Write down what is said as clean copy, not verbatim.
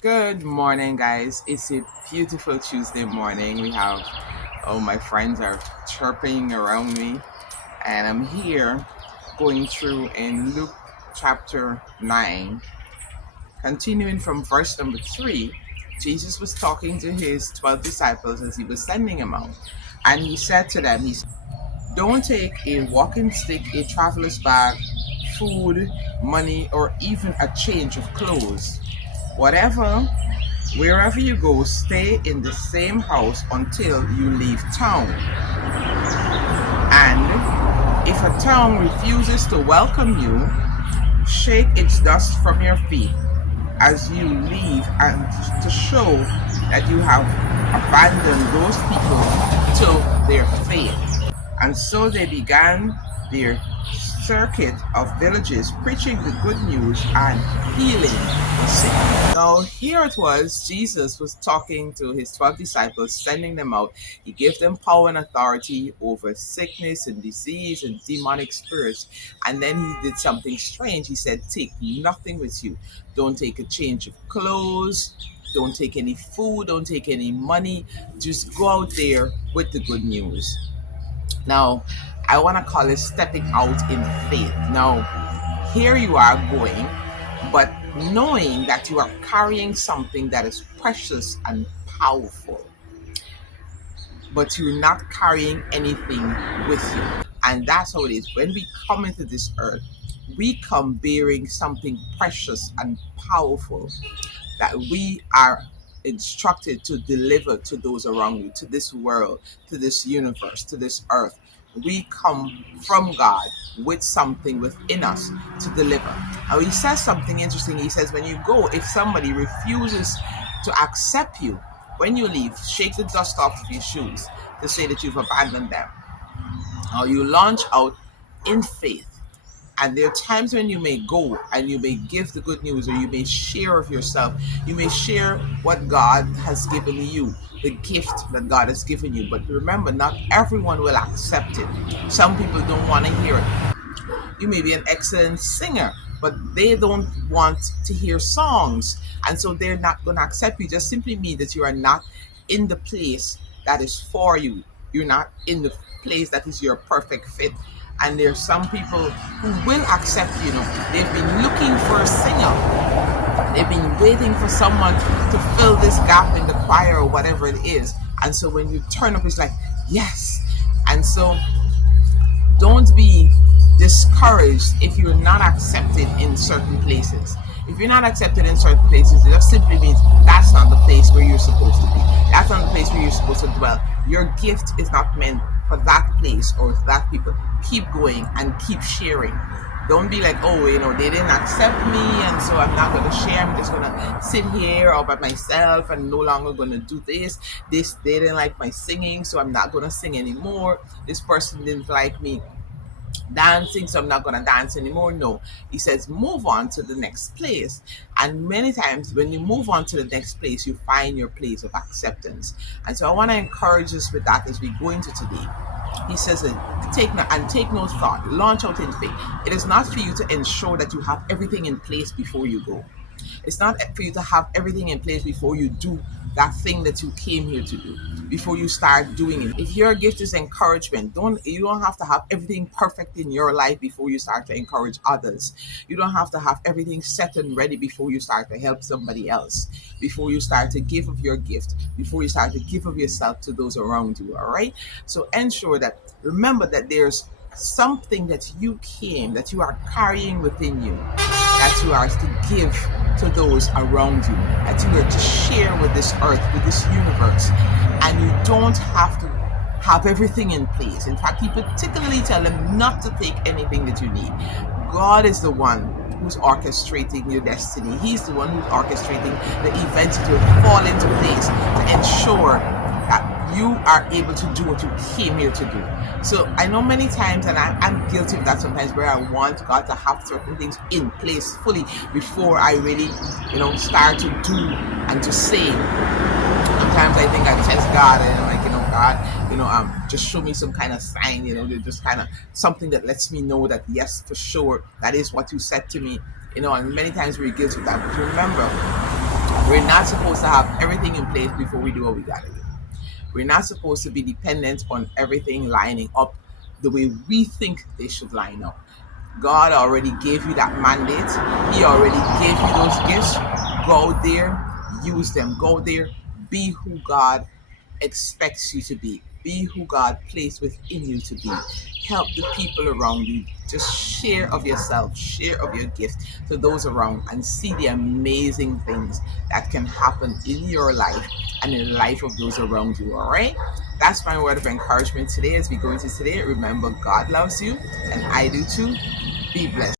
Good morning, guys. It's a beautiful Tuesday morning. My friends are chirping around me, and I'm here going through in Luke chapter 9, continuing from verse number 3. Jesus was talking to his 12 disciples as he was sending them out, and he said to them, don't take a walking stick, a traveler's bag, food, money, or even a change of clothes. Whatever Wherever you go, stay in the same house until you leave town. And if a town refuses to welcome you, shake its dust from your feet as you leave, and to show that you have abandoned those people to their fate. And so they began their circuit of villages, preaching the good news and healing the sick. Now, here it was, Jesus was talking to his 12 disciples, sending them out. He gave them power and authority over sickness and disease and demonic spirits. And then he did something strange. He said, take nothing with you. Don't take a change of clothes. Don't take any food. Don't take any money. Just go out there with the good news. Now, I want to call it stepping out in faith. Now, here you are going, but knowing that you are carrying something that is precious and powerful, but you're not carrying anything with you. And that's how it is. When we come into this earth, we come bearing something precious and powerful that we are instructed to deliver to those around you, to this world, to this universe, to this earth. We come from God with something within us to deliver. Now, he says something interesting. He says, when you go, if somebody refuses to accept you, when you leave, shake the dust off of your shoes to say that you've abandoned them. Now, you launch out in faith. And there are times when you may go and you may give the good news, or you may share of yourself. You may share what God has given you, the gift that God has given you. But remember, not everyone will accept it. Some people don't want to hear it. You may be an excellent singer, but they don't want to hear songs. And so they're not going to accept you. Just simply mean that you are not in the place that is for you. You're not in the place that is your perfect fit. And there's some people who will accept you. They've been looking for a singer. They've been waiting for someone to fill this gap in the choir or whatever it is. And so when you turn up, it's like, yes. And so don't be discouraged if you're not accepted in certain places. If you're not accepted in certain places, it just simply means that's not the place where you're supposed to be. That's not the place where you're supposed to dwell. Your gift is not meant for that place or for that people. Keep going and keep sharing. Don't be like, oh, they didn't accept me, and so I'm not going to share. I'm just going to sit here all by myself and no longer going to do this. They didn't like my singing, so I'm not going to sing anymore. This person didn't like me dancing, so I'm not going to dance anymore. No, he says move on to the next place. And many times when you move on to the next place, you find your place of acceptance. And so I want to encourage us with that as we go into today. He says, take no thought, launch out in faith. It is not for you to ensure that you have everything in place before you go. It's not for you to have everything in place before you do that thing that you came here to do, before you start doing it. If your gift is encouragement, you don't have to have everything perfect in your life before you start to encourage others. You don't have to have everything set and ready before you start to help somebody else, before you start to give of your gift, before you start to give of yourself to those around you. All right. So ensure that, remember that there's something that you are carrying within you, that you are to give to those around you, that you are to share with this earth, with this universe. And you don't have to have everything in place. In fact, he particularly tell them not to take anything that you need. God is the one who's orchestrating your destiny. He's the one who's orchestrating the events to fall into place to ensure that you are able to do what you came here to do. So I know many times, and I'm guilty of that sometimes, where I want God to have certain things in place fully before I really, start to do and to say. Sometimes I think I test God and I'm like, God, just show me some kind of sign, just kind of something that lets me know that yes, for sure, that is what you said to me, and many times we're guilty of that. But remember, We're not supposed to have everything in place before we do what we got to do. We're not supposed to be dependent on everything lining up the way we think they should line up. God already gave you that mandate. He already gave you those gifts. Go there, use them. Go there, be who God expects you to be. Be who God placed within you to be. Help the people around you. Just share of yourself, share of your gifts to those around, and see the amazing things that can happen in your life and in the life of those around you. All right? That's my word of encouragement today as we go into today. Remember, God loves you, and I do too. Be blessed.